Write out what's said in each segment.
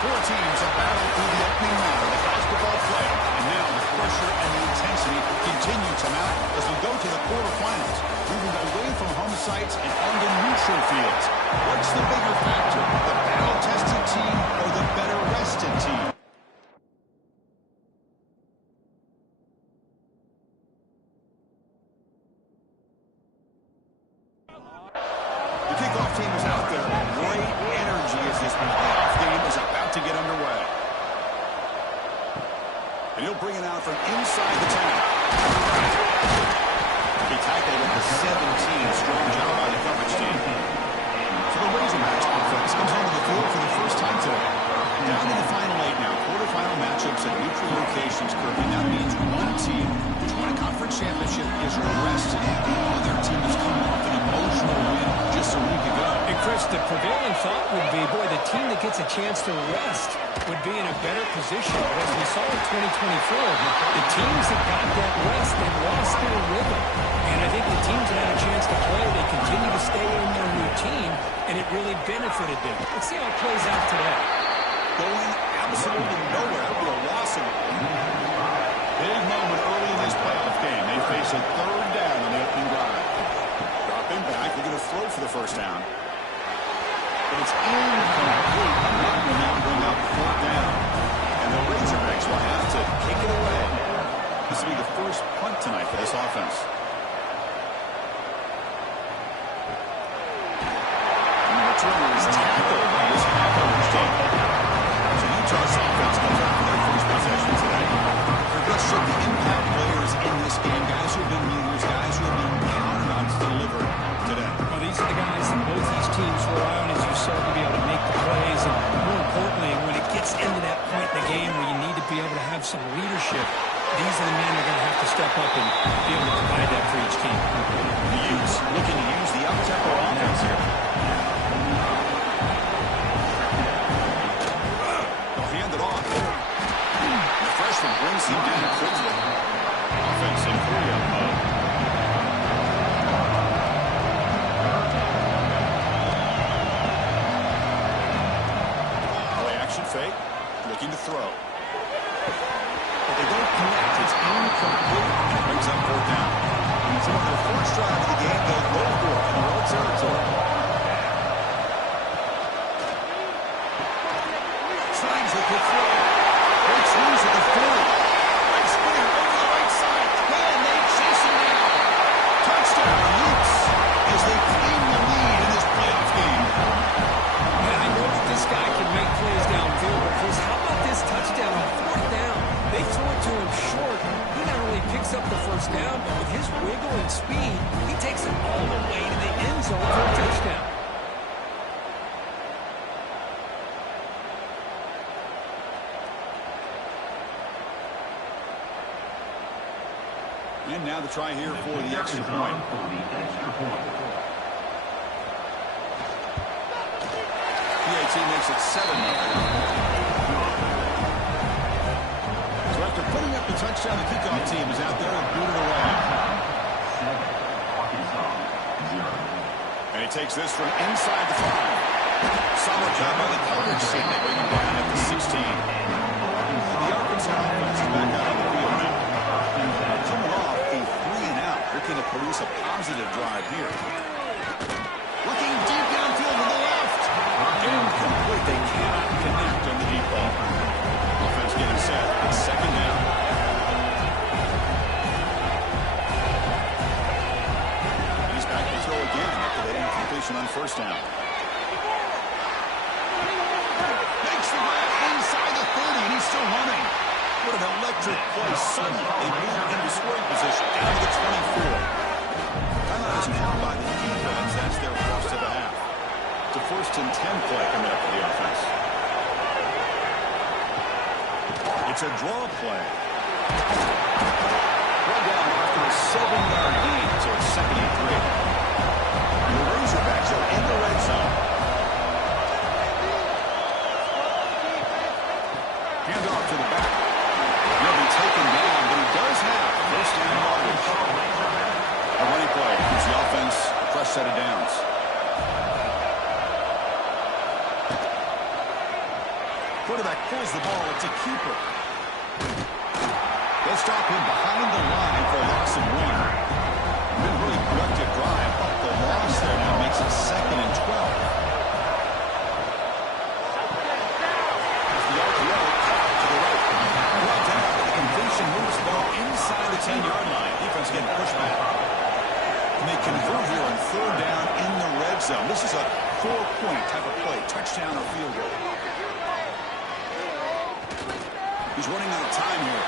Four teams have battled through the opening round of the college football playoff, and now the pressure and the intensity continue to mount as we go to the quarterfinals, moving away from home sites and onto neutral fields. What's the bigger factor, the battle-tested team or the better-rested team? The kickoff team is out there. Great energy as this playoff game is about to get underway. And he'll bring it out from inside the 10. He tackled at the 17. Strong job by the coverage team. So the Razorbacks offense comes onto the field for the first time today. Down to the final 8 now. Quarterfinal matchups at neutral locations, Kirby. That means one team which won a conference championship is rested. The other team is coming off an emotional win just a week ago. And Chris, the prevailing thought would be, boy, the team that gets a chance to rest would be in a better position. But as we saw in 2024, the teams that got that rest, they lost their rhythm. And I think the teams that had a chance to play, they continue to stay in their routine, and it really benefited them. Let's see how it plays out today. Going absolutely nowhere with a loss of big moment early in this playoff game. They face a third down on the opening drive. Dropping back, they're going to throw for the first down. But it's incomplete. That will now bring up fourth down. And the Razorbacks will have to kick it away. This will be the first punt tonight for this offense. And the returner is tackled by his half-coverage team. So Utah's offense comes out for their first possession today. They're going to show the impact players in this game, guys who have been leaders, guys who have been counted on to deliver today. Well, these are the guys that both these teams rely on, as you saw, to be able to make the plays. And more importantly, when it gets into that point in the game where you need to be able to have some leadership, these are the men that are going to have to step up and be able to provide that for each team. The Utes looking to use the up-tempo offense here. They'll hand it off. The freshman brings him down quickly. Offense in hurry-up mode. Play-action fake. Looking to throw. But they don't connect. It's incomplete. And it brings up fourth down. So with their first drive of the game, they'll go for it in the road territory. Signs the quick throw. Breaks loose at the 40. Nice spinner over the right side. And they chase him down. Touchdown, Utes, as they claim the lead in this playoff game. And I know that this guy can make plays downfield, but Chris, how about this touchdown on fourth down? They throw it to him short. He not only picks up the first down, but with his wiggle and speed, he takes it all the way to the end zone for a touchdown. And now the try here for the extra point. PAT makes it 7-0. So after putting up the touchdown, the kickoff team is out there and booted away. And he takes this from inside the 5. Solid job by the coverage team. They bring him down at the 16. The Arkansas offense is back out on the field now. Coming off a 3-and-out, looking to produce a positive drive here. Looking deep downfield to the left. Incomplete. They cannot connect on the deep ball. Offense getting set. It's second down. And he's back to throw again after that incompletion on first down. Makes the grab inside the 30, and he's still running. What an electric play. Suddenly, they move into scoring position down to the 24. Timeout is called by the defense. That's their first of the half. It's a 1st and 10 play coming up for the offense. It's a draw play. Brought down after a 7-yard gain, so it's 2nd and 3. And the Razorbacks are in the red zone. Hand off to the back. He'll be taken down, but he does have first down yardage. A running play gives the offense a fresh set of downs. quarterback pulls the ball. It's a keeper. They'll stop him behind the line for a loss of 1. Been a really productive drive, but the loss there now makes it 2nd and 12. The RPO to the right. Brought down. The completion moves the ball inside the 10-yard line. Defense getting pushed back. And they convert here on 3rd down in the red zone. This is a 4-point type of play. Touchdown or field goal. He's running out of time here.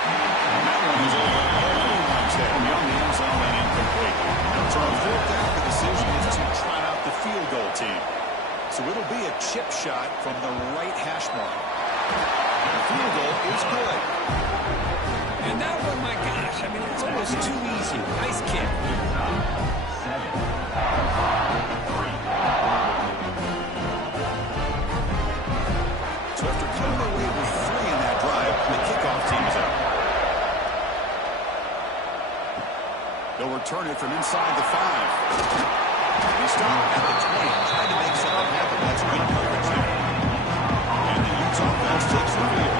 And that one is over everyone's head beyond the end zone and incomplete. So on 4th down, the decision is to try out the field goal team. So it'll be a chip shot from the right hash mark. The field goal is good. And that one, my gosh, I mean, it's almost too easy. Nice kick. So after coming away with 3 in that drive, the kickoff team is out. They'll return it from inside the 5. He stopped at the 20, tried to make something happen. That's good coverage there. And the Utah offense takes the field.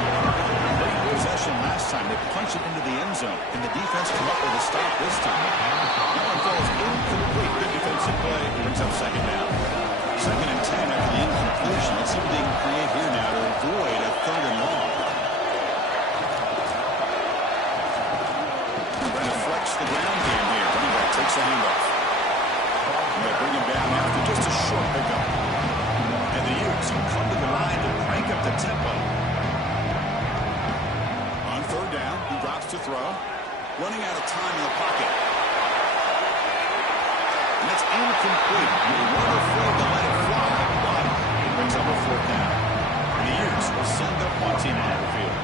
Great possession last time. They punch it into the end zone. And the defense come up with a stop this time. That one falls incomplete. Good defensive play. Brings up 2nd down. 2nd and 10 after the incompletion. Let's see what they can create here now to avoid a 3rd and long. Trying to flex the ground game here. Running back takes the handoff. They bring him down after just a short pickup. And the Utes come to the line to crank up the tempo. On 3rd down, he drops to throw. Running out of time in the pocket. And that's incomplete. They weren't afraid to let it fly, but it brings up a 4th down. And the Utes will send their punt team on the field.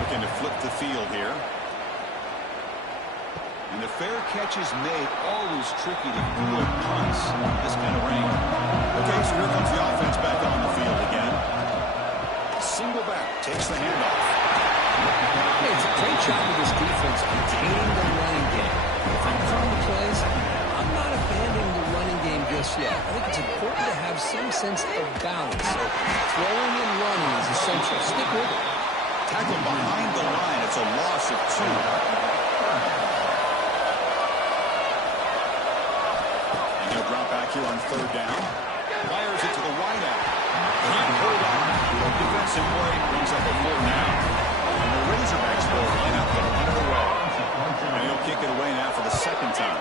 Looking to flip the field here. And the fair catch is made, always tricky to good punts in this kind of rain. Okay, so here comes the offense back on the field again. Single back, takes the handoff. Hey, it's a great job of this defense containing the running game. If I'm calling the plays, I'm not abandoning the running game just yet. I think it's important to have some sense of balance. So throwing and running is essential. Stick with it. Tackle behind the line. It's a loss of 2. Here on 3rd down. Fires it to the wideout. Can't hold on. Defensive play brings up a 4th down. And the Razorbacks will line up and run it away. And he'll kick it away now for the 2nd time.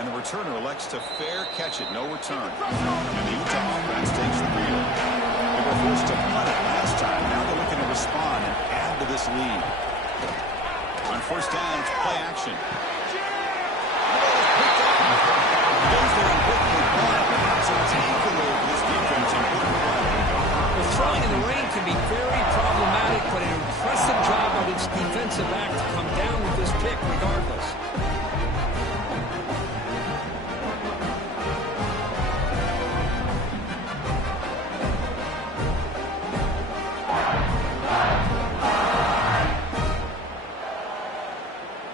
And the returner elects to fair catch it. No return. And the Utah offense takes the field. They were forced to punt it last time. Now they're looking to respond and add to this lead. On 1st down, it's play action. Well, throwing in the rain can be very problematic, but an impressive job of its defensive back to come down with this pick regardless.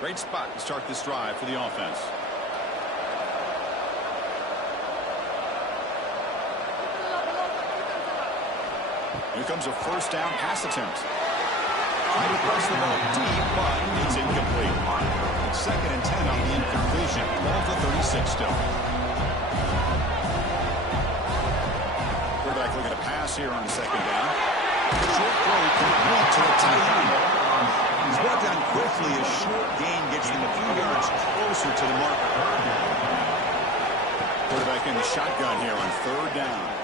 Great spot to start this drive for the offense. Here comes a 1st down pass attempt. Trying to press the ball deep, but it's incomplete. 2nd and 10 on the incompletion. Ball to 36 still. Quarterback looking to pass here on 2nd down. Short throw complete to a tight end. He's brought down quickly as short gain gets them a few yards closer to the marker. Quarterback in the shotgun here on 3rd down.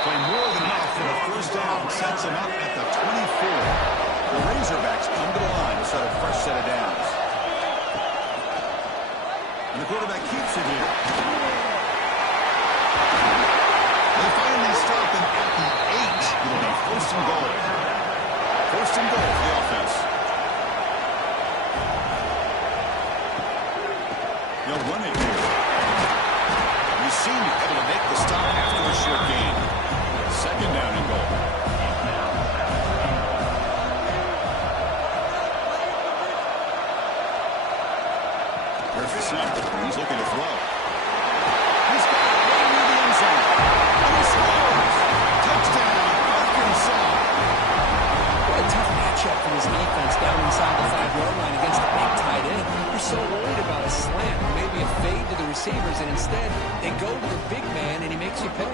Play more than enough for a 1st down. Sets him up at the 24. The Razorbacks come to the line to set a fresh set of downs. And the quarterback keeps it here. They finally stop him at the 8. It'll be 1st and goal. 1st and goal for the offense. They'll run it here. You see him able to make the stop after a short gain. 2nd down and goal. They're Here's the snap. He's looking to throw. He's got it right near the end zone. And he scores. Touchdown, Arkansas. What a tough matchup for this defense down inside the 5-yard line against the big tight end. You're so worried about a slant or maybe a fade to the receivers, and instead they go to the big man and he makes you pay.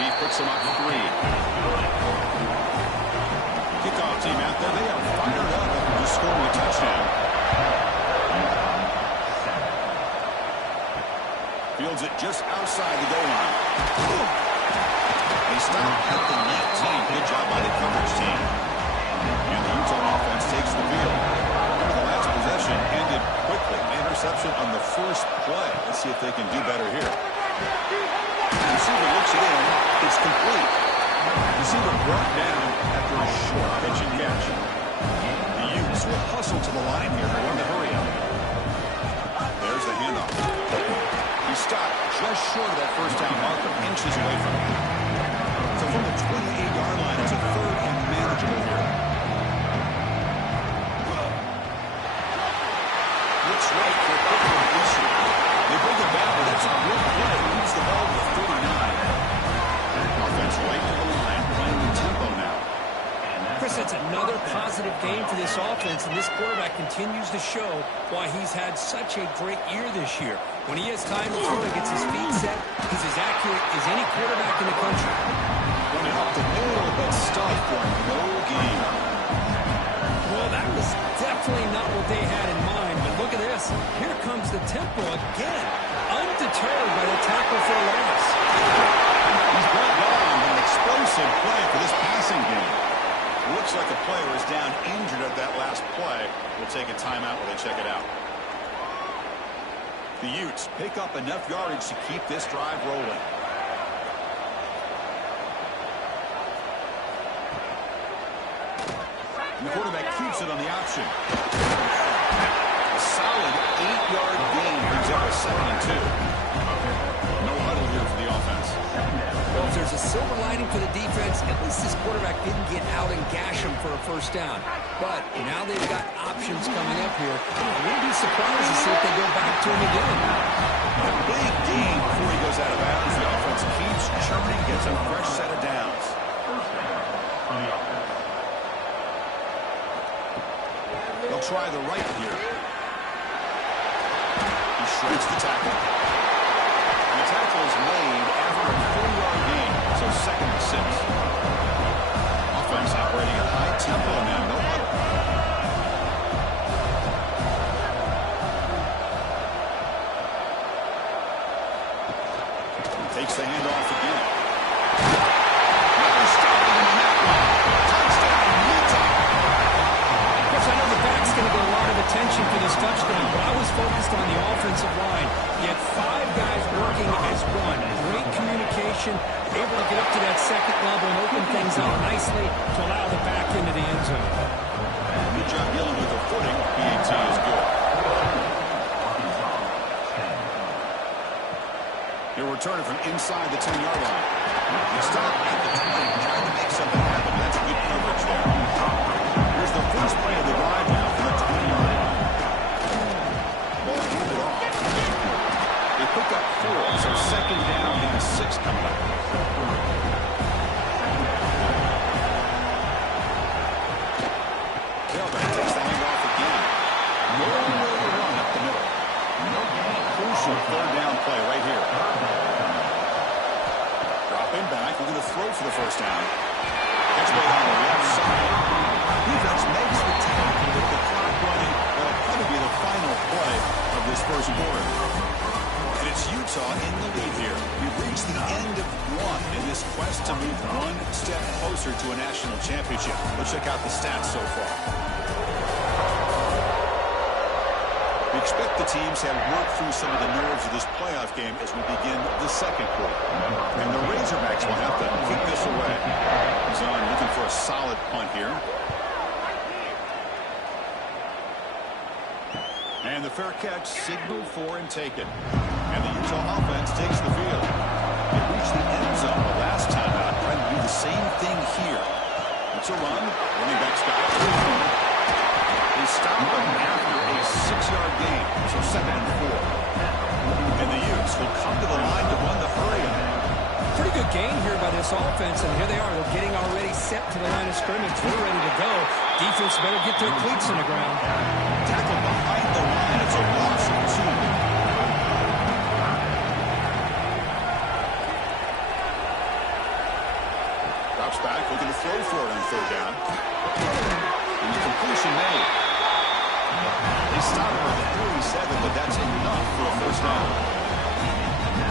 Picks him up 3. Kickoff team out there. They are fired up after just scoring a touchdown. Fields it just outside the goal line. They stop at the 19. Good job by the coverage team. And the Utah offense takes the field. The last possession ended quickly. Interception on the first play. Let's see if they can do better here. The receiver looks it in. It's complete. Receiver brought down after a short pitch and catch. The Utes will hustle to the line here. They want to hurry up. There's the handoff. He stopped just short of that first down marker, inches away from it. So from the 28-yard line, it's a third and manageable here. Looks right for a quick completion. They bring him back, but that's a good play. Leads the ball to the 39. Offense right to the line, playing the tempo now. Chris, it's another positive game for this offense, and this quarterback continues to show why he's had such a great year this year. When he has time to throw and gets his feet set, he's as accurate as any quarterback in the country. Running up the middle, but stuffed for no gain. Well, that was definitely not what they had in mind, but look at this. Here comes the tempo again, undeterred by the tackle for a loss. He's brought down an explosive play for this passing game. Looks like a player is down injured at that last play. We'll take a timeout while they check it out. The Utes pick up enough yardage to keep this drive rolling. And the quarterback keeps it on the option. A solid 8-yard gain brings up a 2nd and 2. No huddle here for the offense. Well, if there's a silver lining for the defense, at least this quarterback didn't get out and gash him for a first down. But now they've got options coming up here. I wouldn't be surprised to see if they go back to him again. A big gain before he goes out of bounds. The offense keeps churning, gets a fresh set of downs. They'll try the right here. He shreds the tackle. And the tackle is made after a 4-yard gain, so 2nd and 6. Offense operating at high tempo now, no huddle. Takes the handoff again. Never stopping him on that one. Touchdown, Utah. Coach, I know the back's going to get a lot of attention for this touchdown, but I was focused on the offensive line. You had 5 guys working as one. Great communication, able to get up to that 2nd level and open things up nicely to allow the back into the end zone. Good job dealing with the footing. PAT is good. They're returning from inside the 10-yard line. They stop at the 20, trying to make something happen. That's good coverage there. Here's the first play of the drive now from the 20-yard line. Ball handed off. They pick up 4, so 2nd down and 6 coming up. Tailback takes the handoff again. Nowhere to run up the middle. Crucial 3rd down play right here. Dropping back, looking to throw for the first down. Catch ball on the left side. Defense makes the tackle with the clock running. That'll probably be the final play of this first quarter. And it's Utah in the lead here. We've reached the end of 1 in this quest to move 1 step closer to a national championship. Let's check out the stats so far. We expect the teams have worked through some of the nerves of this playoff game as we begin the 2nd quarter. And the Razorbacks will have to kick this away. He's on looking for a solid punt here. And the fair catch signaled for and taken. And the Utah offense takes the field. They reached the end zone the last time out, trying to do the same thing here. It's a run. Running back stops. They stop him after a 6-yard gain, so 2nd and 4. And the Utes will come to the line to run the hurry on it. Pretty good game here by this offense, and here they are. They're getting already set to the line of scrimmage. They're ready to go. Defense better get their cleats in the ground. Tackle behind the line. It's a loss of 2. Drops back, looking to throw for it on 3rd down. And the completion made. They stop him at the 37, but that's enough for a 1st down.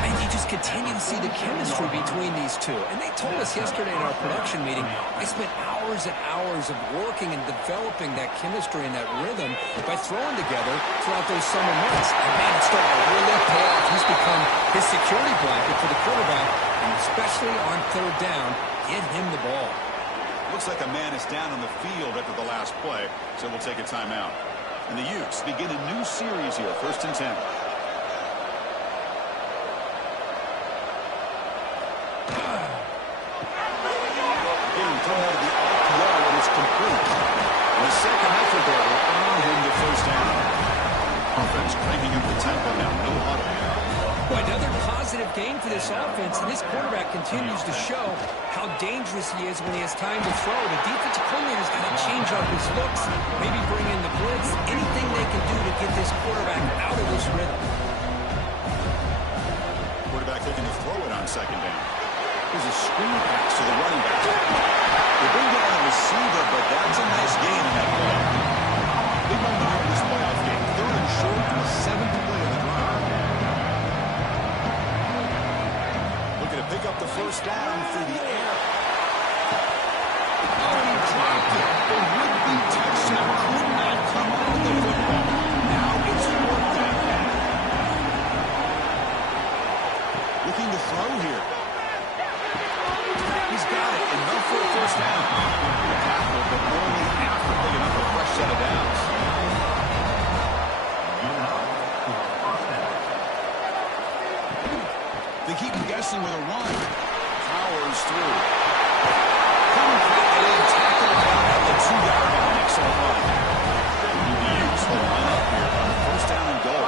And you just continue to see the chemistry between these two. And they told us yesterday in our production meeting, they spent hours and hours of working and developing that chemistry and that rhythm by throwing together throughout those summer months. And man, it's starting to really pay off. He's become his security blanket for the quarterback, and especially on 3rd down, get him the ball. Looks like a man is down on the field after the last play, so we'll take a timeout. And the Utes begin a new series here, 1st and 10. Thrown out of the RPO, and it's complete. And the 2nd effort there will earn him the 1st down. Offense cranking up the tempo now, no huddle. Boy, another positive game for this offense, and this quarterback continues to show how dangerous he is when he has time to throw. The defensive coordinator's got to change up his looks, maybe bring in the blitz, anything they can do to get this quarterback out of this rhythm. Quarterback looking to throw it on 2nd down. Here's a screen pass to the running back. They bring down the receiver, but that's a nice gain in that play. Big moment here in this playoff game. 3rd and short on the 7th play of the drive. Looking to pick up the 1st down through the air. Oh, he dropped it. The would-be touchdown could not come out of the football. Now it's 4th down. Looking to throw here. He's got it. Enough for a 1st down. Tackle, but only after picking up a fresh set of downs. They keep him guessing with a run. Powers through. Couldn't quite get in. Tackle down at the 2-yard line. Excellent run. The Utes will line up here on 1st down and goal.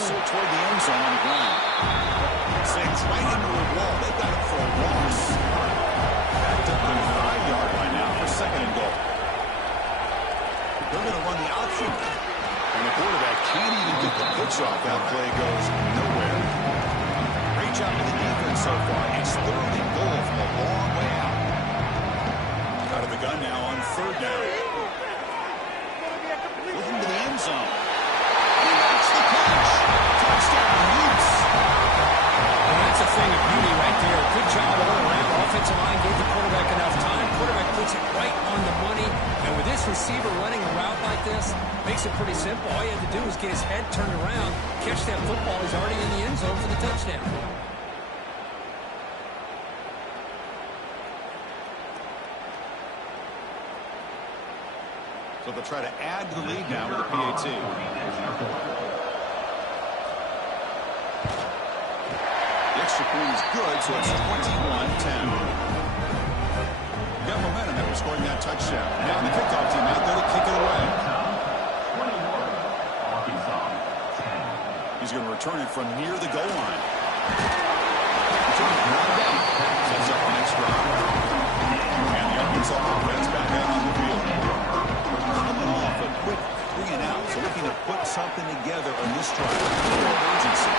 Toward the end zone on the ground. Saints right into the wall. They've got it for a loss. Backed up to the 5-yard line now for 2nd and goal. They're going to run the option. And the quarterback can't even get the pitch off. That play goes nowhere. Great job with the defense so far. It's 3rd and goal from a long way out. Out of the gun now on 3rd down. Looking to the end zone. He makes the catch. Touchdown, Utes. And that's a thing of beauty right there. Good job all around. Offensive line gave the quarterback enough time. Quarterback puts it right on the money. And with this receiver running a route like this, makes it pretty simple. All you have to do is get his head turned around, catch that football. He's already in the end zone for the touchdown. So they'll try to add to the lead now with a PAT. The extra point is good, so it's 21-10. Got momentum after scoring that touchdown. Now the kickoff team out there to kick it away. He's going to return it from near the goal line. Sets up the next drive. And the Arkansas offense back out on the field. Coming off a quick 3 and out, so looking to put something together on this drive. Urgency.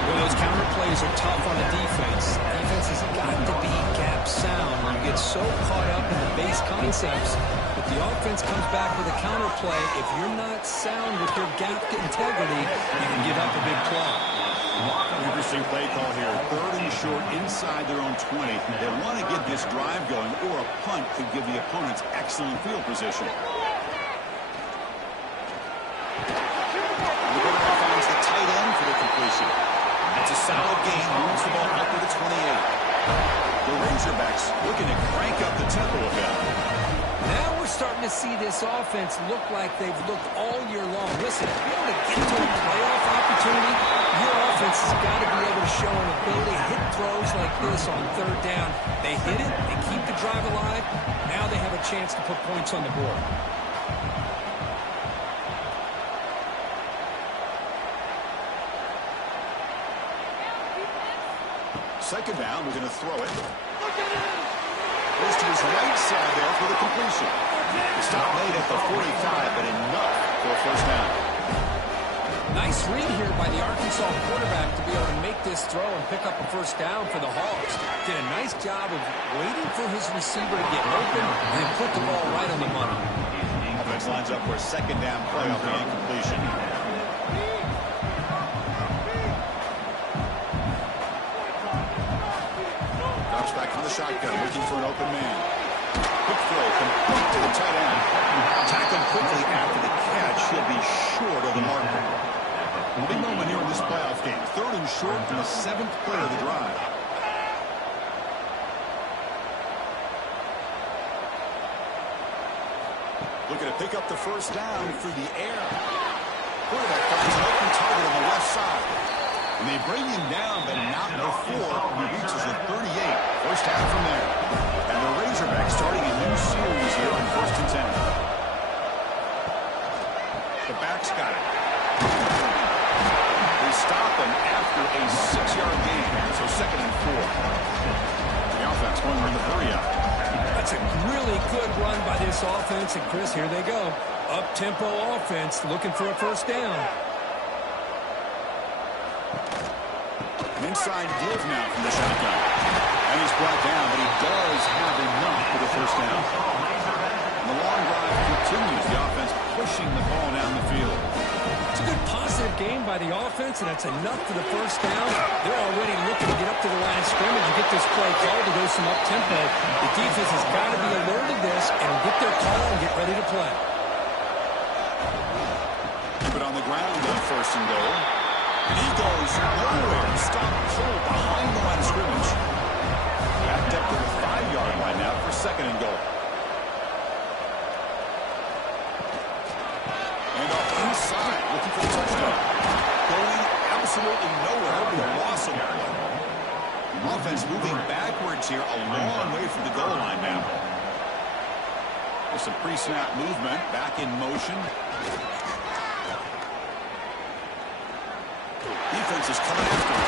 Well, those counter plays are tough on the defense. Defense has got to be gap sound. You get so caught up in the base concepts. If the offense comes back with a counter play, if you're not sound with your gap integrity, you can give up a big play. Interesting play call here. 3rd and short inside their own 20. They want to get this drive going, or a punt could give the opponents excellent field position. The quarterback finds the tight end for the completion. It's a solid gain. Moves the ball up to the 28. The Razorbacks looking to crank up the tempo a bit. Now we're starting to see this offense look like they've looked all year long. Listen, to be able to get to a playoff opportunity, your offense has got to be able to show an ability to hit throws like this on third down. They hit it, they keep the drive alive. Now they have a chance to put points on the board. Second down, we're going to throw it. Goes to his right side there for the completion. Stop made at the 45, but enough for a first down. Nice read here by the Arkansas quarterback to be able to make this throw and pick up a first down for the Hogs. Did a nice job of waiting for his receiver to get open and put the ball right on the money. Offense lines up for a second down play off the incompletion. Drops back from the shotgun, looking for an open man. Quick throw, complete to the tight end. Tackled quickly after the catch. He'll be short of the marker. Big moment here in this playoff game. Third and short from the 7th play of the drive. Looking to pick up the first down through the air. Quarterback finds an open target on the left side. And they bring him down, but not before he reaches the 38. First down from there. And the Razorbacks starting a new series here on 1st and 10. The back's got it. They stop him after a 6-yard gain. So 2nd and 4. The offense going with the hurry up. That's a really good run by this offense. And, Chris, here they go. Up-tempo offense looking for a first down. An inside give now from the shotgun. And he's brought down, but he does have enough for the first down. And the long drive continues. The offense pushing the ball down the field. It's a good positive game by the offense, and that's enough for the first down. They're already looking to get up to the line of scrimmage and get this play called to go some up-tempo. The defense has got to be alert to this and get their call and get ready to play. Keep it on the ground on 1st and goal. He goes nowhere. Stop cold behind the line of scrimmage. Backed up to the 5-yard line now for 2nd and goal. And off inside, looking for the touchdown. Going absolutely nowhere. It'll be a loss of play. Offense moving backwards here, a long way from the goal line now. There's some pre-snap movement, back in motion. Defense is coming after him.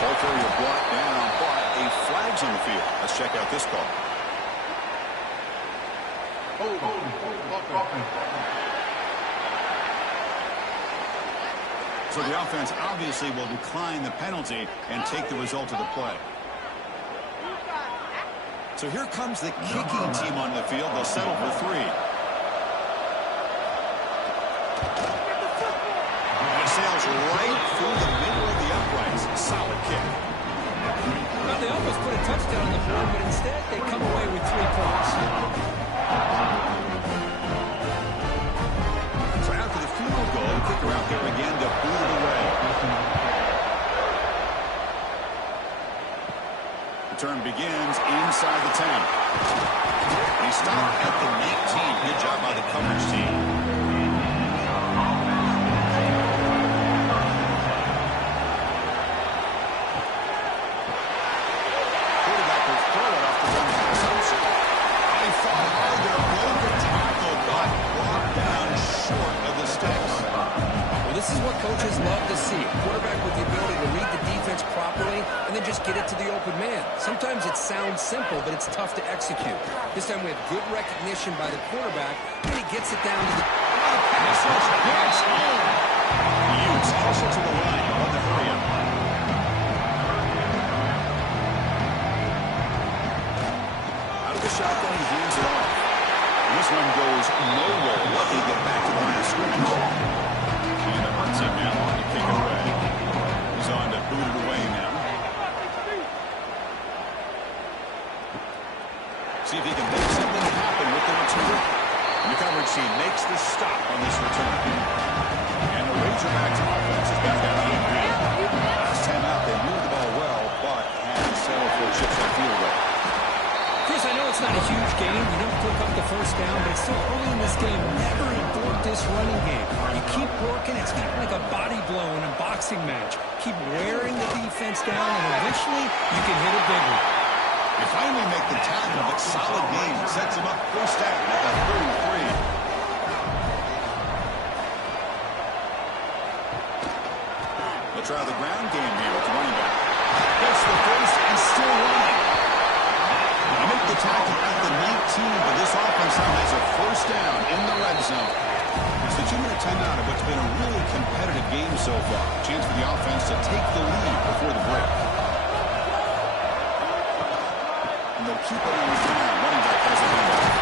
Ball carrier brought down, but a flag's on the field. Let's check out this call. So the offense obviously will decline the penalty and take the result of the play. So here comes the kicking team on the field. They'll settle for 3. Sails right through the middle of the uprights. Solid kick. Well, they almost put a touchdown on the board, but instead they come away with 3 points. So after the field goal, the kicker out there again to boot it away. Return begins inside the 10. He stopped at the 19. Good job by the coverage team. This is what coaches love to see. A quarterback with the ability to read the defense properly and then just get it to the open man. Sometimes it sounds simple, but it's tough to execute. This time we have good recognition by the quarterback, and he gets it down to the pass rush. Utes hustle to the line on the hurry up. Out of the shotgun, he hands it off. And this one goes nowhere. Lucky to get back to the line of scrimmage. And the hunt team now on to kick it away. He's on to boot it away now. See if he can make something happen with the return. And the coverage team makes the stop on this return. And the Razorbacks offense is back out on the field. Last time out, they moved the ball well, but had to settle for a chip shot field goal. Chris, I know it's it's not a huge gain. You don't pick up the first down, but it's still early in this game. Never abort this running game. You keep working. It's kind of like a body blow in a boxing match. Keep wearing the defense down, and eventually you can hit a big one. You finally make the tackle, but solid game. Sets him up first down at the 33. They'll try the ground game here with the running back. Gets the first and still running. They make the tackle at the 19, but this offense now has a first down in the red zone. It's the 2-minute timeout of what's been a really competitive game so far. Chance for the offense to take the lead before the break. And they'll keep it on the ground. Running back has the handoff.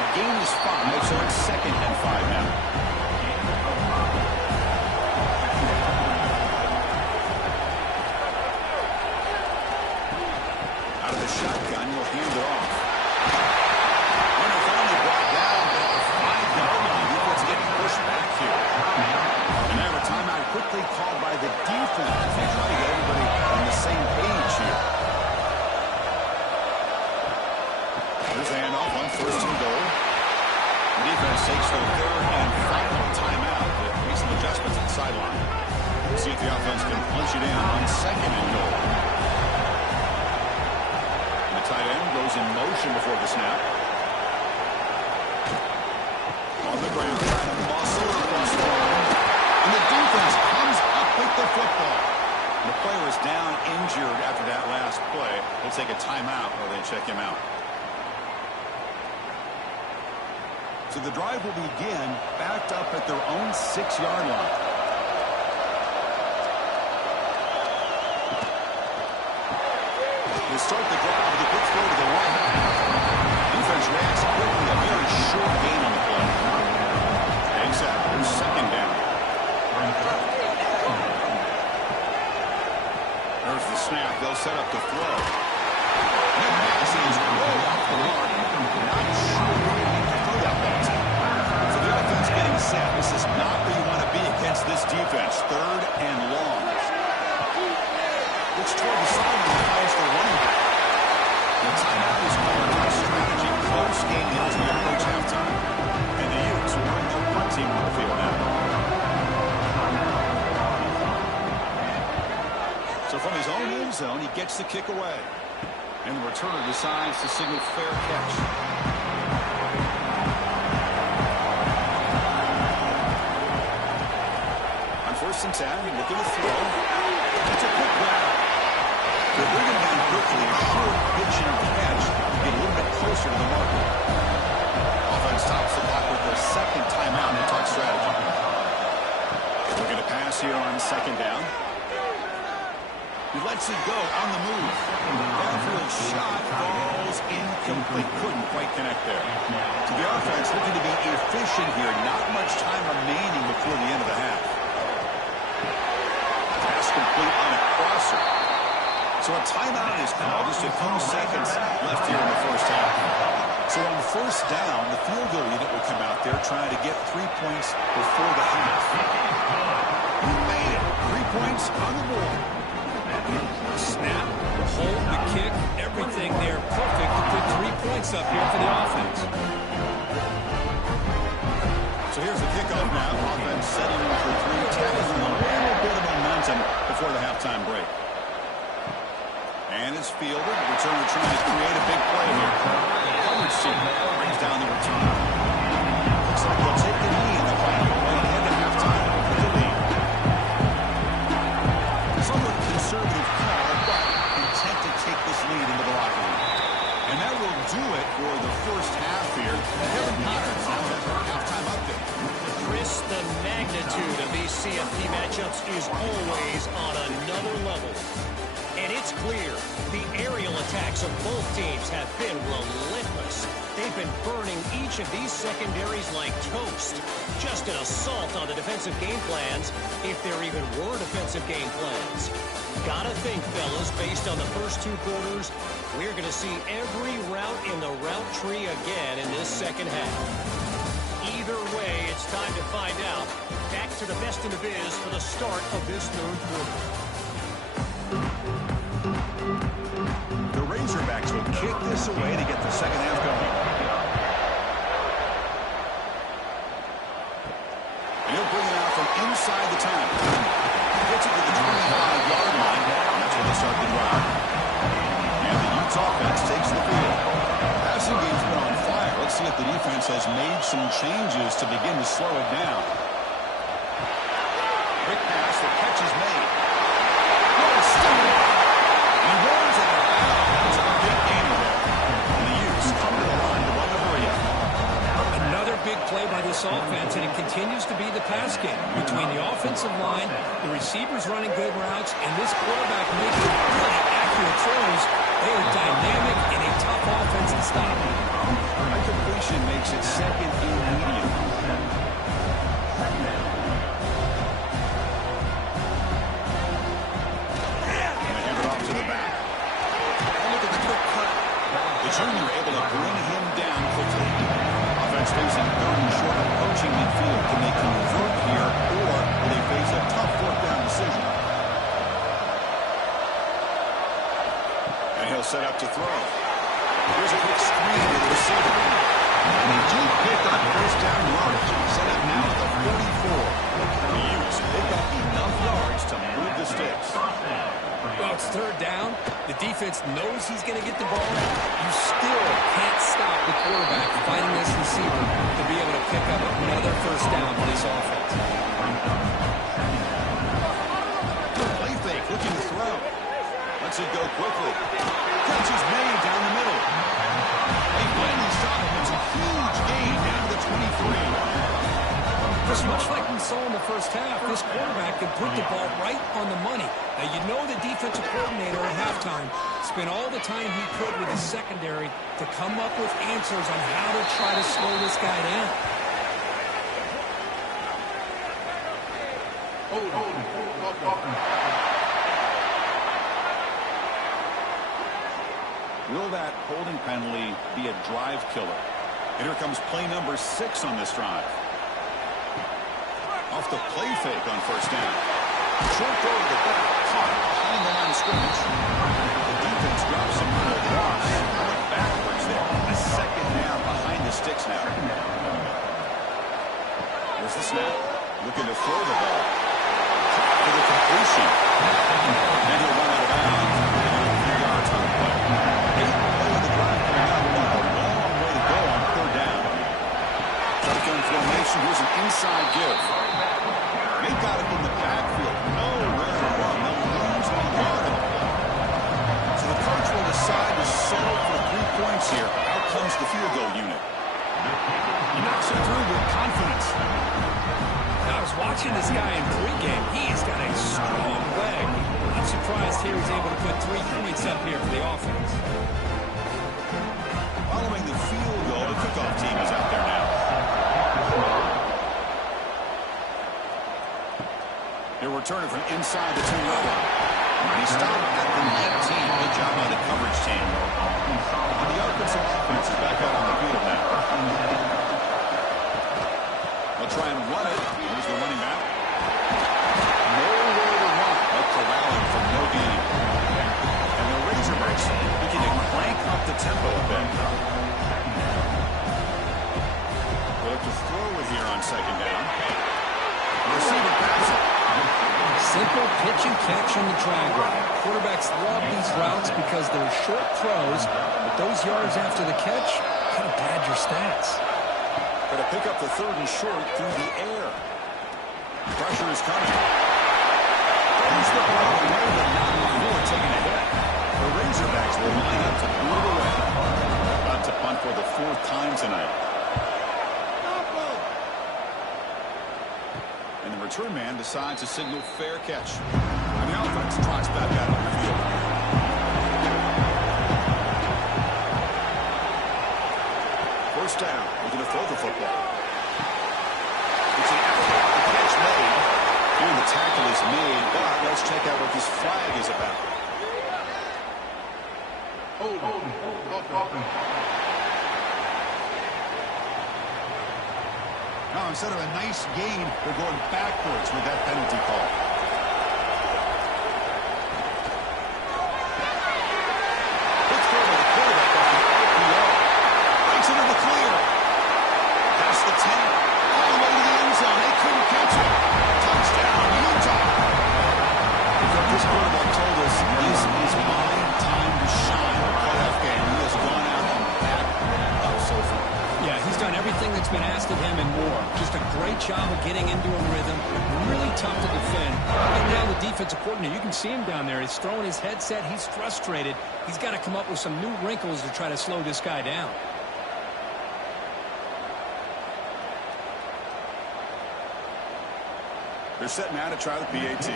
The gain is 5, so it's 2nd and 5 now. Out of the shotgun, you'll hand it off. Runner finally brought down at the 5-yard line. Defense getting pushed back here. And they have a timeout quickly called by the defense. They try to get everybody on the same page here. Here's the handoff on 1st and goal. The defense takes their 3rd and final timeout. They make some adjustments on the sideline. See if the offense can punch it in on 2nd and goal. Tight end goes in motion before the snap. On the ground, trying to muscle across the line. And the defense comes up with the football. The player is down injured after that last play. They'll take a timeout while they check him out. So the drive will begin backed up at their own 6-yard line. They start the drive with a quick throw to the right. Defense reacts quickly. A very short gain on the play. Takes out. There's 2nd down. There's the snap. They'll set up the throw. That pass is way off the mark. Not sure where he can throw that time. So the offense getting set. This is not where you want to be against this defense. 3rd and long. Looks toward the sideline, finds the running back. The timeout is called by strategy. Close game as we approach halftime. And the Utes will bring their punt team on the field now. So from his own end zone, he gets the kick away. And the returner decides to signal fair catch. On 1st and 10, looking to throw. It's a quick grab. They're bringing down quickly, a short pitch and catch to get a little bit closer to the marker. Offense stops the clock with their 2nd timeout in talk strategy. Looking to pass here on 2nd down. He lets it go on the move. Downfield shot falls incomplete. Couldn't quite connect there. So the offense looking to be efficient here. Not much time remaining before the end of the half. Pass complete on a crosser. So a timeout is called. Just a few seconds left here in the first half. So on 1st down, the field goal unit will come out there trying to get 3 points before the half. He made it. 3 points on the board. Snap, hold, the kick, everything there perfect to put 3 points up here for the offense. So here's the kickoff now. Offense setting up for 3, taking a little bit of momentum before the halftime break. And it's fielded. Returner trying to create a big play here. Coverage team brings down the return. Looks like they'll take the knee in the final play ahead at halftime with the lead. Somewhat conservative call, but intent to take this lead into the locker room. And that will do it for the first half here. Kevin Connors now has our halftime update. Chris, the magnitude of these CFP matchups is always on another level. And it's clear, the aerial attacks of both teams have been relentless. They've been burning each of these secondaries like toast. Just an assault on the defensive game plans, if there even were defensive game plans. Gotta think, fellas, based on the first 2 quarters, we're going to see every route in the route tree again in this second half. Either way, it's time to find out. Back to the best in the biz for the start of this 3rd quarter. The Razorbacks will kick this this away to get the second half going. And he'll bring it out from inside the 10. Gets it to the 25-yard line. That's where they start the drive. And the Utes offense takes the field. Passing game's been on fire. Let's see if the defense has made some changes to begin to slow it down. Quick pass, the catch is made. Oh, still he rolls out of bounds. A big gain there. And the Utes come to the line to run the hurry up. Another big play by this offense, and it continues to be the pass game between the offensive line, the receivers running good routes, and this quarterback making really accurate throws. They are dynamic and a tough offense to stop. A completion makes it second and medium. Junior able to bring him down quickly. Offense facing third and short, approaching midfield. Can they convert here, or will they face a tough fourth down decision? And he'll set up to throw. Here's a quick screen to the receiver. And they do pick up first down yardage. Set up now at the 44. The Utes pick up enough yards to move the sticks. Well, it's third down. The defense knows he's going to get the ball. You still can't stop the quarterback fighting this receiver to be able to pick up another first down for this offense. Play fake, looking to throw. Lets it go quickly. Catch is made down the middle. They finally stop him. It's a huge gain down to the 23. Just much like we saw in the first half, this quarterback can put the ball right on the money. Now, you know the defensive coordinator at halftime spent all the time he could with the secondary to come up with answers on how to try to slow this guy down. Will that holding penalty be a drive killer? And here comes play number 6 on this drive. Off the play fake on first down. Short throw to the back, caught behind the line of scrimmage. The defense drops some on the loss. Went backwards there. A second down behind the sticks now. There's the snap. Looking to throw the ball. Caught for the completion. And he'll run out of bounds. 3 yards on the play. 8 play of the drive coming out. A long way to go on third down. Shotgun formation. Here's an inside give. They got him in the backfield. Nowhere to run. They'll lose a yard on the play. So the coach will decide to settle for 3 points here. Out comes the field goal unit. He knocks it through with confidence. I was watching this guy in pregame. He's got a strong leg. I'm surprised here he's able to put 3 points up here for the offense. Following the field goal, the kickoff team is out there now. They're returning from inside the 2-yard line. And he stopped at the 19. Good job by the coverage team. And the offensive offense is back out on the field now. They'll try and run it. Here's the running back. Nowhere to run. They'll corral him from no gain. And the Razorbacks looking to crank up the tempo a bit. They'll look to throw it here on second down. The receiver passes it. Simple pitch and catch on the drag route. Quarterbacks love these routes because they're short throws, but those yards after the catch kind of pad your stats. Got to pick up the third and short through the air. Pressure is coming. Throws the ball away, but not before taking a hit. The Razorbacks will line up to move away. About to punt for the 4th time tonight. And the return man decides to signal fair catch. And the offense trots back out on the field. First down. Looking to throw the football. It's an outlet. The catch made. Here the tackle is made, but let's check out what this flag is about. Now, instead of a nice gain, they're going backwards with that penalty call. Let's go to the quarterback off the been asked of him and more. Just a great job of getting into a rhythm. Really tough to defend. And now the defensive coordinator, you can see him down there. He's throwing his headset. He's frustrated. He's got to come up with some new wrinkles to try to slow this guy down. They're set now to try the PAT.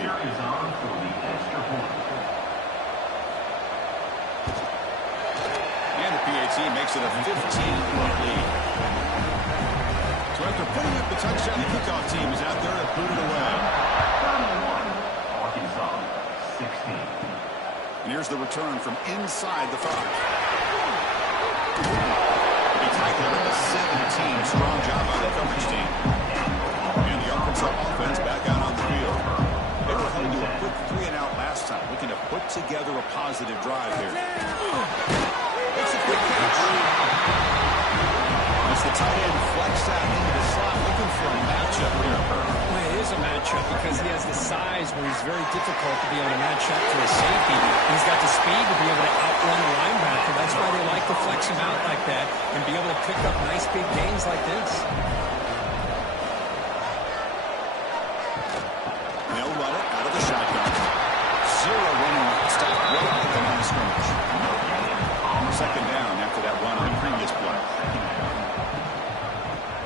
And the PAT makes it a 15-point lead. So after putting up the touchdown, the kickoff team is out there to boot it away. Arkansas, 16. And here's the return from inside the 5. He tackled at the 17. Strong job by the coverage team. And the Arkansas offense back out on the field. They were heading to a quick 3-and-out last time, looking to put together a positive drive here. It's a quick catch. As the tight end flex out into the slot, looking for a matchup here. Well, it is a matchup because he has the size where he's very difficult to be able to match up to a safety. He's got the speed to be able to outrun a linebacker. That's why they like to flex him out like that and be able to pick up nice big gains like this. They'll run it out of the shotgun. Zero running stop right at the line of scrimmage. Second down after that run on the previous play.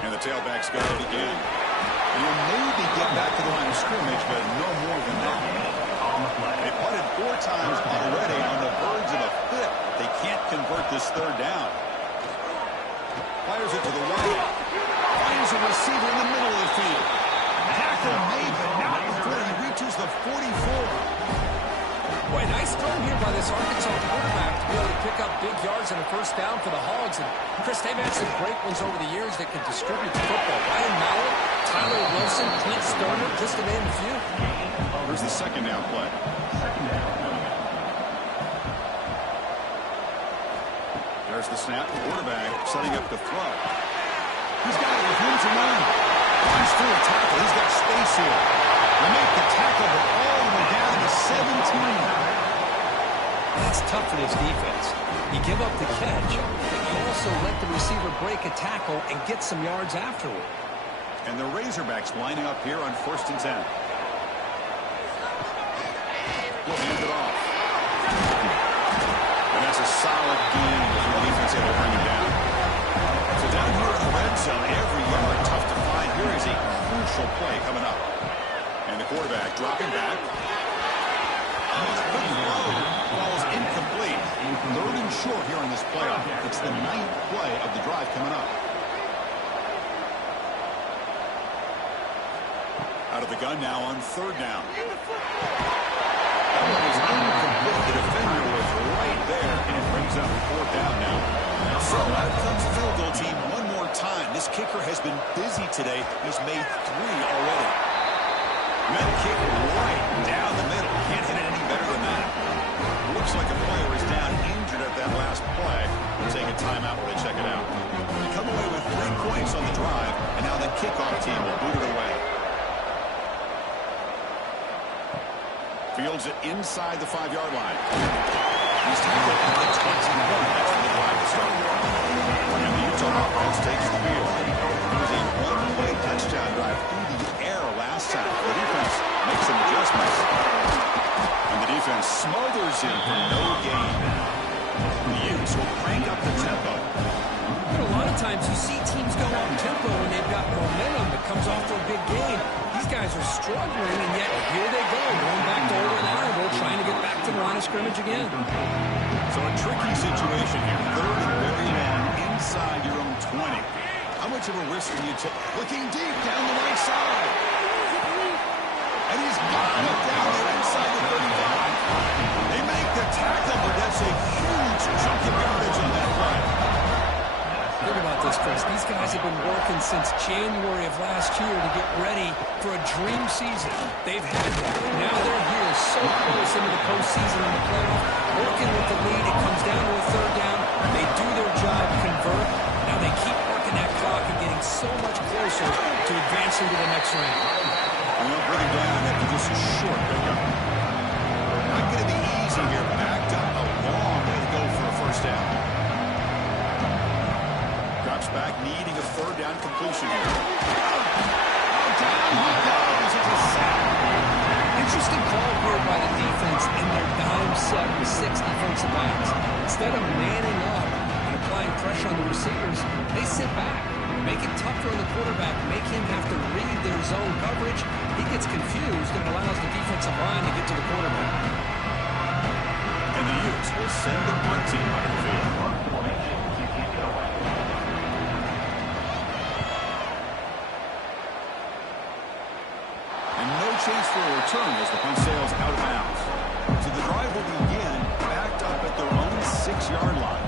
And the tailback's got it again. You'll maybe get back to the line of scrimmage, but no more than that. They punted 4 times already on the verge of a 5th. They can't convert this third down. Fires it to the right. Finds a receiver in the middle of the field. Tackle made, but not before he reaches the 44. Boy, nice throw here by this Arkansas quarterback to be able to pick up big yards and a first down for the Hogs. And Chris, they've had some great ones over the years that can distribute the football. Ryan Mallett, Tyler Wilson, Clint Stoner, just to name a few. Here's the second down play. There's the snap. Quarterback setting up the throw. He's got it with room to run. Runs through a tackle. He's got space here. They make the tackle, but all the way down to 17. That's tough for this defense. You give up the catch, but you also let the receiver break a tackle and get some yards afterward. And the Razorbacks lining up here on 1st and 10. We'll hand it off. And that's a solid game as the defense able to bring it down. So down here in the red zone, every yard tough to find. Here is a crucial play coming up. And the quarterback dropping back. Good throw. Ball is incomplete. 3rd and short here in this playoff. It's the 9th play of the drive coming up. Out of the gun now on 3rd down. That one was incomplete. The defender was right there, and it brings up 4th down now. So out comes the field goal team one more time. This kicker has been busy today. He's made 3 already. That kick right down the middle. Can't hit it any better than that. Looks like a player is down injured at that last play. We'll take a timeout while they check it out. They come away with 3 points on the drive, and now the kickoff team will boot it away. Fields it inside the 5-yard line. He's tackled at the 21. That's when the drive to start. And the Utah offense takes the field. It was a 1-play touchdown drive through the air last time. The defense makes some adjustments. And the defense smothers him for no gain. The Utes will crank up the tempo. But a lot of times you see teams go up tempo when they've got momentum that comes off to a big gain. These guys are struggling, and yet here they go, going back to over an hour, trying to get back to the line of scrimmage again. So a tricky situation here. 3rd and very long inside your own 20. How much of a risk can you take? Looking deep down the right side. And he's got it down there inside the 35. They make the tackle, but that's a huge chunk of yardage on that play. Think about this, Chris. These guys have been working since January of last year to get ready for a dream season. They've had that. Now they're here so close into the postseason and the playoff, working with the lead. It comes down to a 3rd down. They do their job, convert. Now they keep working that clock and getting so much closer to advancing to the next round. And they'll bring it down after just a short pickup. Not going to be easy here. Backed up a long way to go for a 1st down. Drops back needing a third down completion here. Down he goes. It's a sack. Interesting call here by the defense in their dime set with 6 defensive backs. Instead of manning up and applying pressure on the receivers, they sit back, make it tougher on the quarterback, make him have to read their zone coverage. He gets confused and allows the defensive line to get to the quarterback. And the Utes will send the punt team on the field. And no chance for a return as the punt sails out of bounds. So the drive will begin backed up at their own 6-yard line.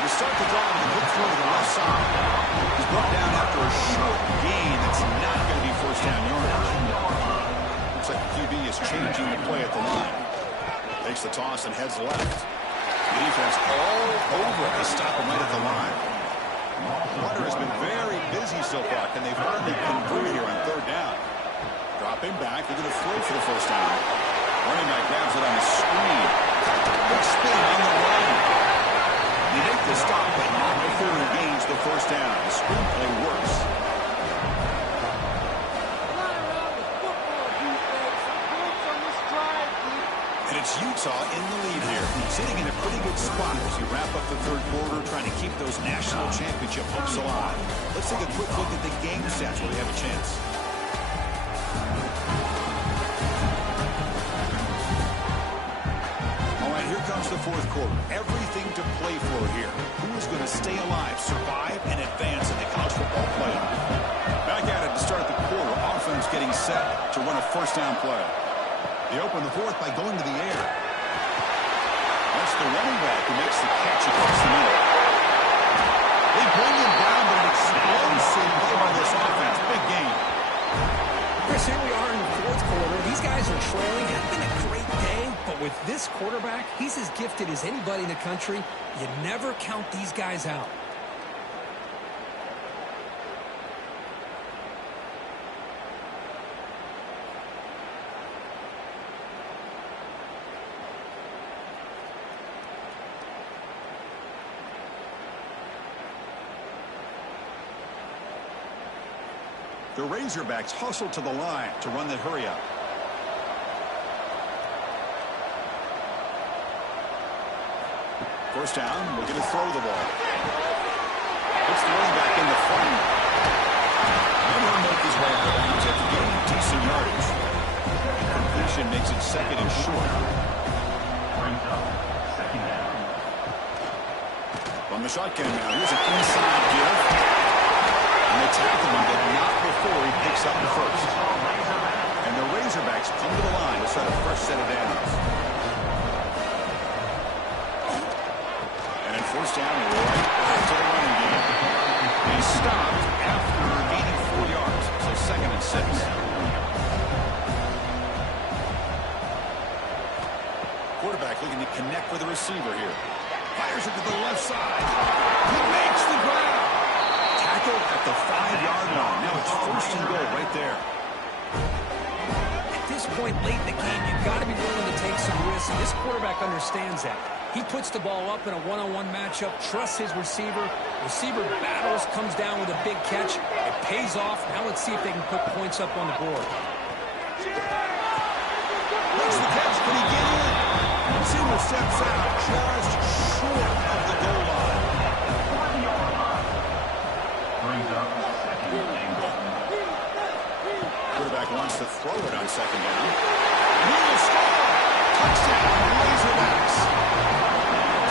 To start the drive, the quick throw to the left side. He's brought down after a short gain that's not going to be first down yardage. Looks like the QB is changing the play at the line. Takes the toss and heads left. The defense all over it. They stop him right at the line. Carter has been very busy so far. Can they finally convert here on third down? Dropping back. They're going to throw for the first down. Running back grabs it on the screen. Big spin on the run. They make the stop, but not before he gains the first down. The screenplay works. And it's Utah in the lead here. Sitting in a pretty good spot as you wrap up the third quarter, trying to keep those national championship hopes alive. Let's take a quick look at the game stats where they have a chance. All right, here comes the fourth quarter. Everything to play for here. Who is going to stay alive, survive, and advance in the college football playoff? Back at it to start the quarter. Offense getting set to run a first down play. They open the fourth by going to the air. That's the running back who makes the catch across the middle. They bring him down, but an explosive play by this offense. Big game. Chris, here we are in the fourth quarter. These guys are trailing. It's been a great day, but with this quarterback, he's as gifted as anybody in the country. You never count these guys out. The Razorbacks hustle to the line to run the hurry-up. First down, we're going to throw the ball. It's the running back in the front. And he'll make his way out of bounds after getting decent yardage. Completion makes it second and short. From the shotgun now, here's an inside give. And they tackle him, but not before he picks up the first. And the Razorbacks come to the line to start a fresh set of downs. And in first down, right back to the running game. He stopped after gaining 4 yards, so second and 6. Quarterback looking to connect with the receiver here. Fires it to the left side. He makes the grab. Tackle at the 5-yard line. Now it's first and goal right there. At this point late in the game, you've got to be willing to take some risks. And this quarterback understands that. He puts the ball up in a one-on-one matchup, trusts his receiver. Receiver battles, comes down with a big catch. It pays off. Now let's see if they can put points up on the board. Makes the catch. Can he get in? Receiver steps out just short of the goal line. Quarterback wants to throw it on second down. He will score. Touchdown, Razorbacks.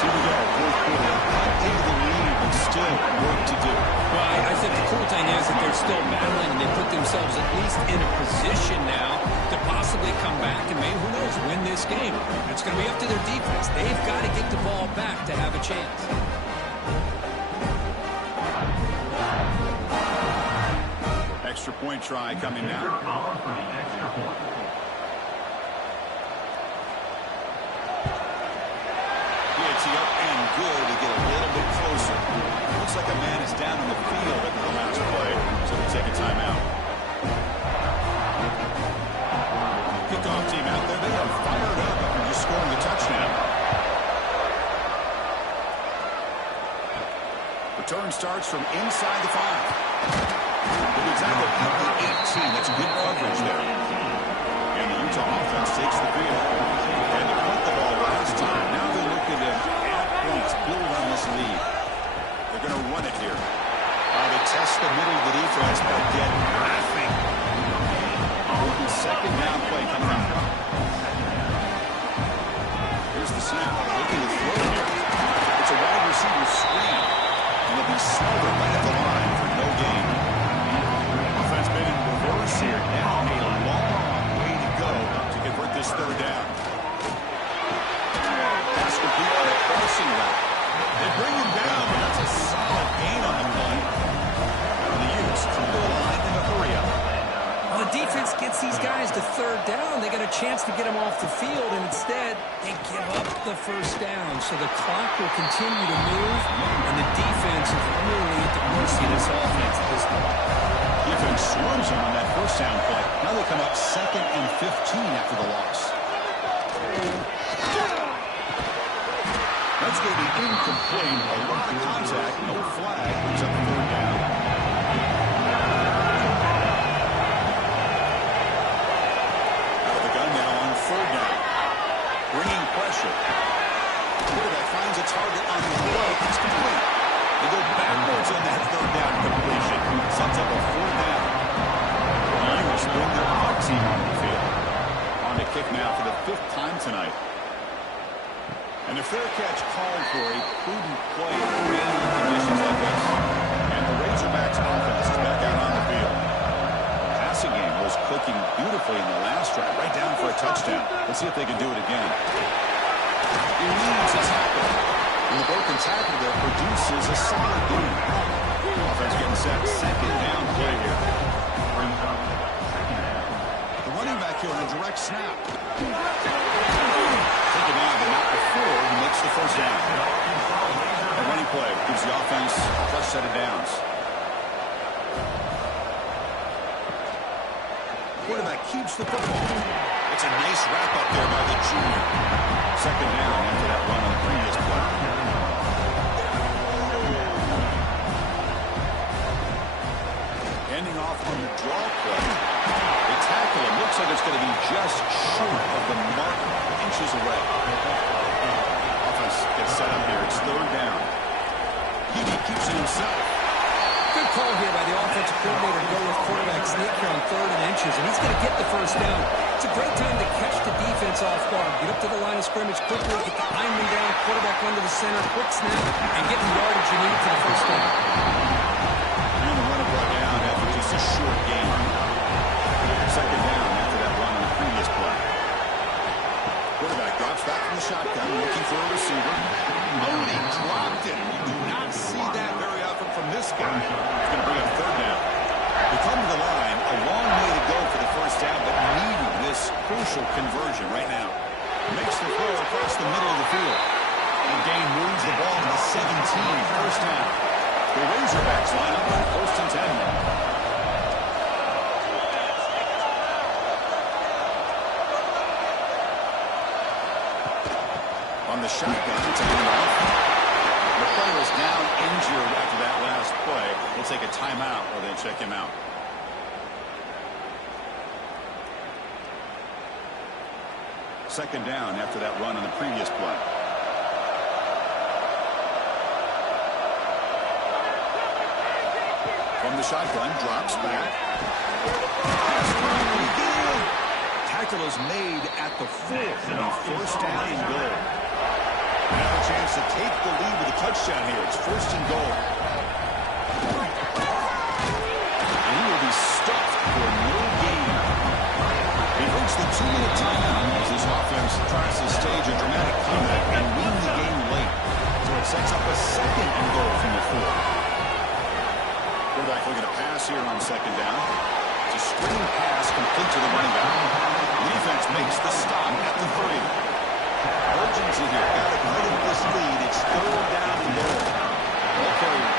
Here we go, fourth quarter. Cut into the lead, but still work to do. Well, I think the cool thing is that they're still battling, and they put themselves at least in a position now to possibly come back and maybe, who knows, win this game. It's going to be up to their defense. They've got to get the ball back to have a chance. Extra point try coming now. Gets up and good to get a little bit closer. Looks like a man is down on the field at the last play, so they take a timeout. Kickoff team out there, they are fired up after just scoring the touchdown. Return starts from inside the 5. They'll be tackled at the 18. That's good coverage there. And the Utah offense takes the field. And they caught the ball last time. Now they're looking to add points, build on this lead. They're going to run it here. They test the middle of the defense, but get nothing. Second down play coming up. Here's the snap. Looking to throw here. It's a wide receiver screen. And they'll be smothered right at the line for no gain. Offense been in reverse here. Now a long way to go to convert this third down. Pass complete on a crossing route. They bring him down, but that's a solid gain on the play. And the Utes come to the line in a hurry up. Well, the defense gets these guys to third down. They got a chance to get them off the field, and instead they give up the first down. So the clock will continue to move, and the defense is really at the mercy of this offense at this point. Defense swarms them on that first down play. Now they come up 2nd and 15 after the loss. That's going to be incomplete. A lot of contact, no flag. Brings up the third down. Out of the gun now on third down. Bringing pressure. Quarterback finds a target on the play. It's complete. They go backwards on that third down completion. Sets up a fourth down. The Utes bring their punt team on the field. On to kick now for the 5th time tonight. And a fair catch called for a prudent play in rainy conditions like this. And the Razorbacks offense is back out on the field. The passing game was clicking beautifully in the last drive, right down for a touchdown. Let's see if they can do it again. He leads a tackle. And the broken tackle there produces a solid gain. Offense getting set. Second down play here. The running back here on a direct snap. Taken out, but not before he makes the first down. A running play gives the offense a fresh set of downs. Quarterback keeps the football. It's a nice wrap up there by the junior. Second down after that run on the previous play. Ending off on the draw play. They tackle him. Looks like it's going to be just short of the mark, inches away. Offense gets set up here. It's third down. He keeps it himself. Good call here by the offensive coordinator to go with quarterback sneak here on 3rd and inches, and he's going to get the first down. It's a great time to catch the defense off guard. Get up to the line of scrimmage quickly, get the lineman down, quarterback under the center, quick snap, and get the yardage you need for the first down. And the runner brought down after just a short gain. Second down after that run on the previous play. Quarterback drops back from the shotgun, looking for a receiver. Oh, and he dropped it. You do not see that very often from this guy. He's going to bring up third down. We come to the line, a long way to go for the first down, but needing this crucial conversion right now. Makes the throw across the middle of the field. And Gain moves the ball to the 17, first down. The Razorbacks line up on 1st and 10. On the shotgun, it's a handoff. The player is now injured after that last play. We'll take a timeout or then check him out. Second down after that run on the previous play. From the shotgun, drops back. Tackle is made at the 4th, and a first down and goal. Now a chance to take the lead with a touchdown here. It's 1st and goal. And he will be stuffed for no gain. He reached the 2-minute timeout as this offense tries to stage a dramatic comeback and win the game late. So it sets up a 2nd and goal from the 4th. Quarterback looking to pass here on second down. It's a screen pass complete to the running back. The defense makes the stop at the 3. Urgency here. Got to cut this lead. It's 3rd down and goal. Ball carrier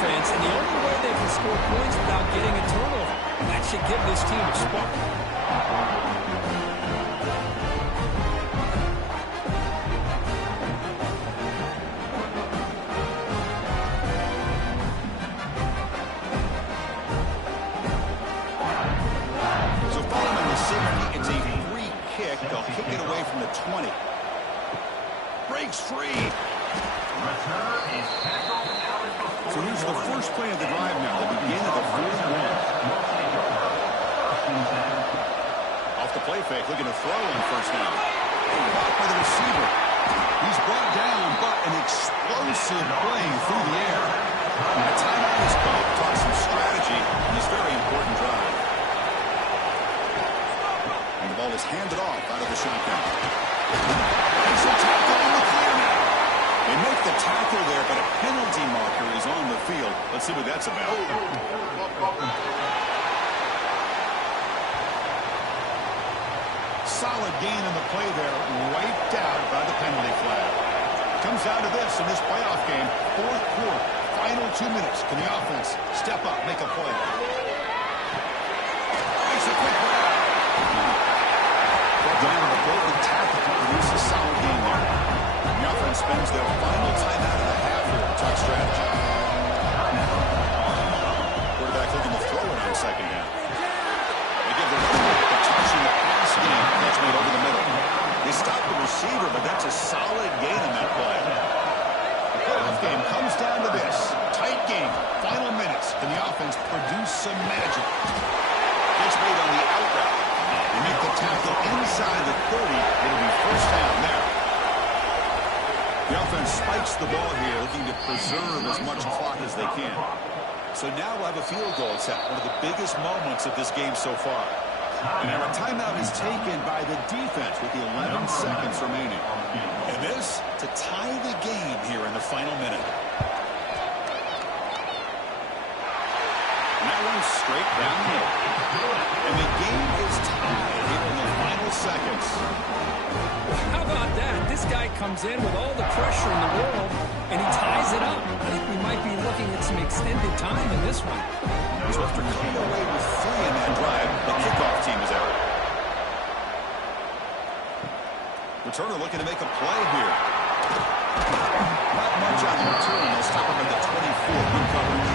defense, and the only way they can score points without getting a turnover. That should give this team a spark. So following the safety, it's a free kick. They'll kick it away from the 20. Breaks free. So here's the first play of the drive now, the beginning of the fourth one. Off the play fake, looking to throw on first down. Blocked by the receiver. He's brought down, but an explosive play through the air. A timeout is called to talk some strategy on this very important drive. And the ball is handed off out of the shotgun. Makes a tackle on the clear now. They make the tackle there, but a penalty marker is on the field. Let's see what that's about. Solid gain on the play there, wiped out by the penalty flag. Comes down to this in this playoff game, fourth quarter, final 2 minutes. Can the offense step up, make a play? Makes a quick play. Brought down with a broken tackle to produce a solid gain there. The offense spends their final time out of the half here to talk strategy. Quarterback looking to throw it on second down. They give the running back a touch in the pass game. Catch made over the middle. They stop the receiver, but that's a solid gain on that play. The playoff game comes down to this. Tight game. Final minutes. Can the offense produce some magic? Catch made on the out route. They make the tackle inside the 30. It'll be first down there. The offense spikes the ball here, looking to preserve as much clock as they can. So now we'll have a field goal set, one of the biggest moments of this game so far. And now a timeout is taken by the defense with the 11 seconds remaining. And this to tie the game here in the final minute. And that one's straight down the middle. And the game is tied here in the final seconds. How about that? This guy comes in with all the pressure in the world, and he ties it up. I think we might be looking at some extended time in this one. So after coming away with 3 in that drive, the kickoff team is out. Returner looking to make a play here. Not much on the return. They'll stop him at the 24. Good coverage.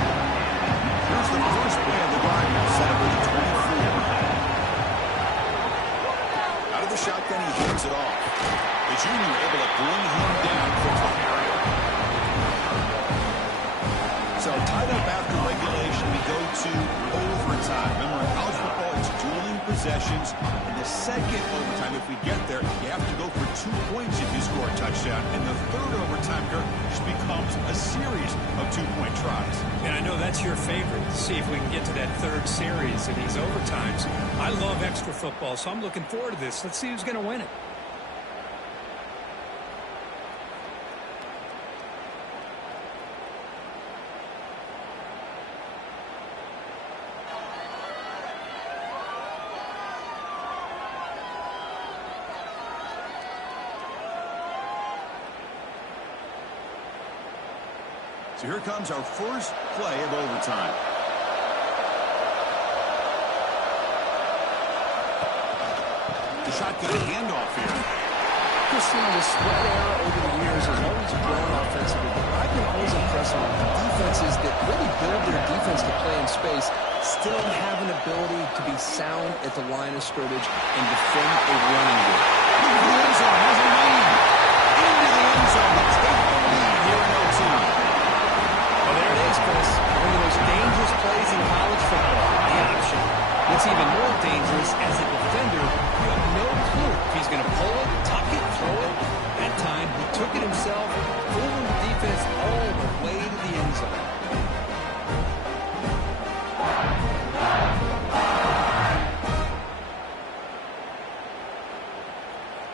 Here's the first play of the drive now, set up with the 24. Out of the shotgun, he hands it off. The junior able to bring him down quickly. So tied up after regulation, we go to overtime. Remember, in college football, it's dueling possessions. In the second overtime, if we get there, you have to go for 2 points if you score a touchdown. And the third overtime, Kirk, just becomes a series of 2-point tries. And I know that's your favorite, to see if we can get to that third series in these overtimes. I love extra football, so I'm looking forward to this. Let's see who's going to win it. So here comes our first play of overtime. The shotgun handoff here. Christian, the spread era over the years has always grown offensively, but I've been always impressed with the defenses that really build their defense to play in space, still have an ability to be sound at the line of scrimmage and defend a running game. Into the end zone, has a lead. Into the end zone to take the lead here in OT. Well, there it is, Chris. One of the most dangerous plays in college football, the option. What's even more dangerous, as a defender, you have no clue if he's going to pull it, tuck it, throw it. That time, he took it himself, fooling the defense all the way to the end zone.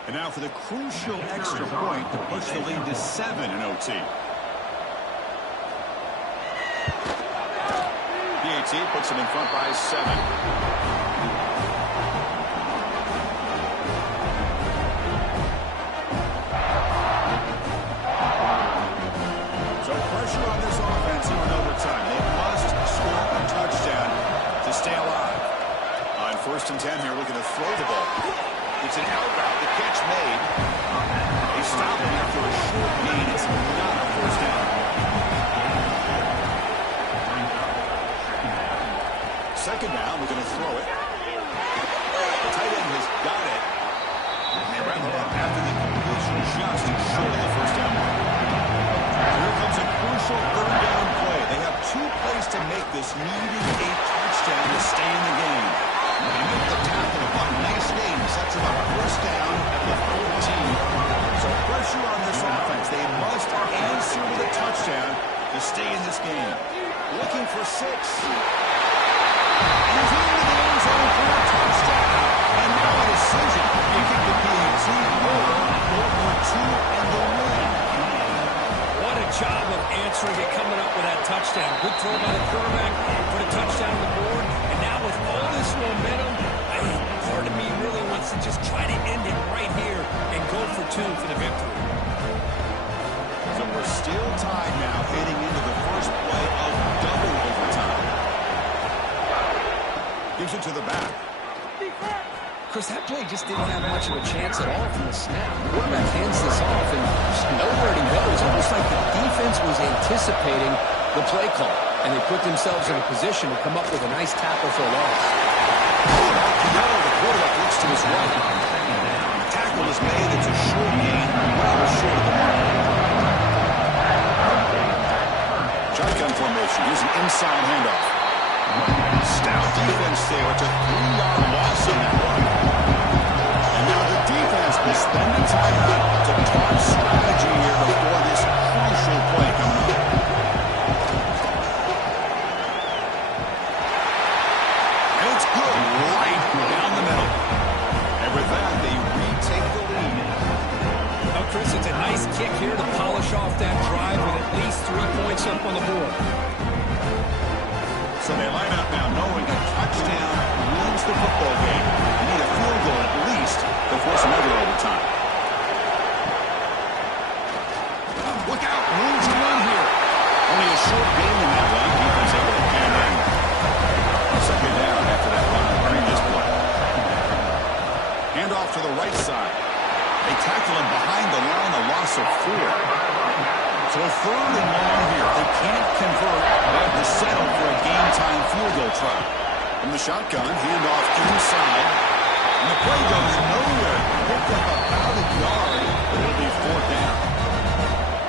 And now for the crucial extra point to push the lead to 7 in OT. PAT puts them in front by 7. So pressure on this offense here in overtime. and 10 here looking to throw the ball. It's an out route. The catch made. They stop him after a short gain. It's not a first down. Second down, we're going to throw it. The tight end has got it. And they wrap it up after the completion just short of the first down mark. Here comes a crucial third down play. They have 2 plays to make this, needing a touchdown to stay in the game. They make the tackle upon a nice gain. Sets them up first down at the 14. So pressure on this offense. They must answer with a touchdown to stay in this game. Looking for 6. He's into the end zone for a touchdown. And now a decision. Making the PAT or go for 2 and the win. What a job of answering it, coming up with that touchdown. Good throw by the quarterback, put a touchdown on the board, and now with all this momentum, part of me really wants to just try to end it right here and go for 2 for the victory. So we're still tied now heading into the first play of double overtime. Gives it to the back. Chris, that play just didn't have much of a chance at all from the snap. The quarterback hands this off and just nowhere to go. It's almost like the defense was anticipating the play call, and they put themselves in a position to come up with a nice tackle for a loss. The quarterback looks to his right. The tackle is made. It's a short gain, well short of the mark. Shotgun formation. Here's an inside handoff. Stout defense there. It's a 3-yard loss on that one. And now the defense will spend the timeout to talk strategy here before this crucial play coming up. And it's good right down the middle. And with that, they retake the lead. Now, Chris, it's a nice kick here to polish off that drive with at least 3 points up on the board. So they line up now knowing a touchdown wins the football game. They need a field goal at least to force another overtime. Look out, room to run here. Only a short gain in that one. Defense able to pan in. Second down after that run on the previous play. Hand off to the right side. They tackle him behind the line, a loss of 4. So a third and long here. They can't convert. They have to settle for a game-time field goal try. From the shotgun, hand off inside. And the play goes nowhere. Picked up about a yard, but it'll be 4th down.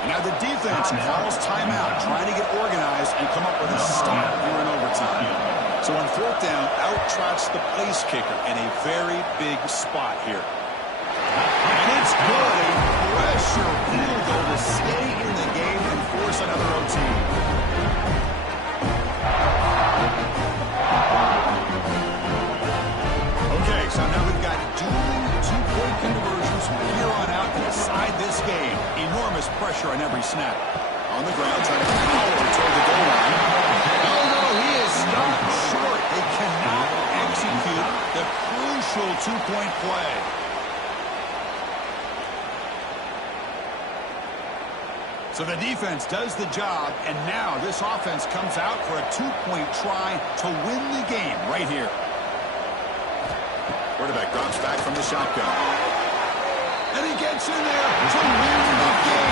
And now the defense calls timeout, trying to get organized and come up with a stop here in overtime. So on 4th down, out trots the place kicker in a very big spot here. And it's good. A pressure field goal to stay in the game and force another OT. Okay, so now we've got dueling 2-point conversions from here on out to decide this game. Enormous pressure on every snap. On the ground, trying to power toward the goal line. No, he is stopped short. They cannot execute the crucial 2-point play. So the defense does the job, and now this offense comes out for a 2-point try to win the game right here. Quarterback drops back from the shotgun.